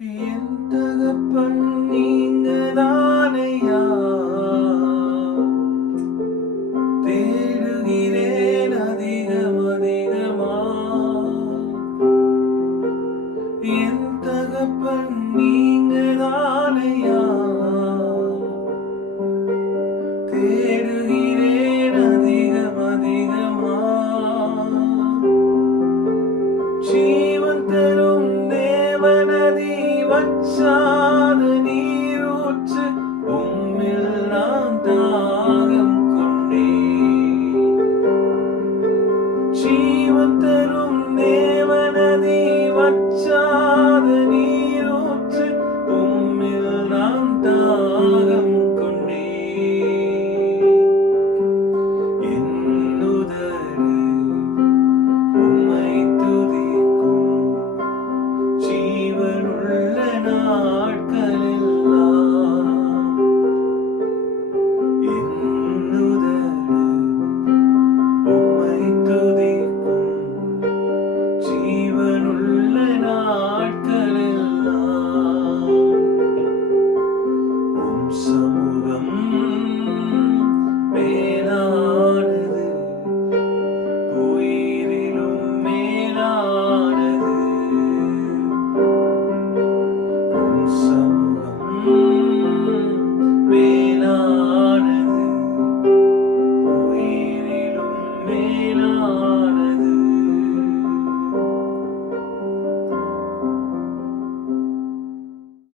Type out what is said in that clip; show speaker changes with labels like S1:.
S1: என் தகப்பன் நீங்க தானையா தேடுகிறேன் அதிகம் அதிகமா? என் தகப்பன் நீங்க வச்சாத நீரூற்று உம்மில் நான் தாகம் கொண்டே ஜீவன் தரும் தேவனதி வச்சாத துதிக்கும் ஜீவனுள்ள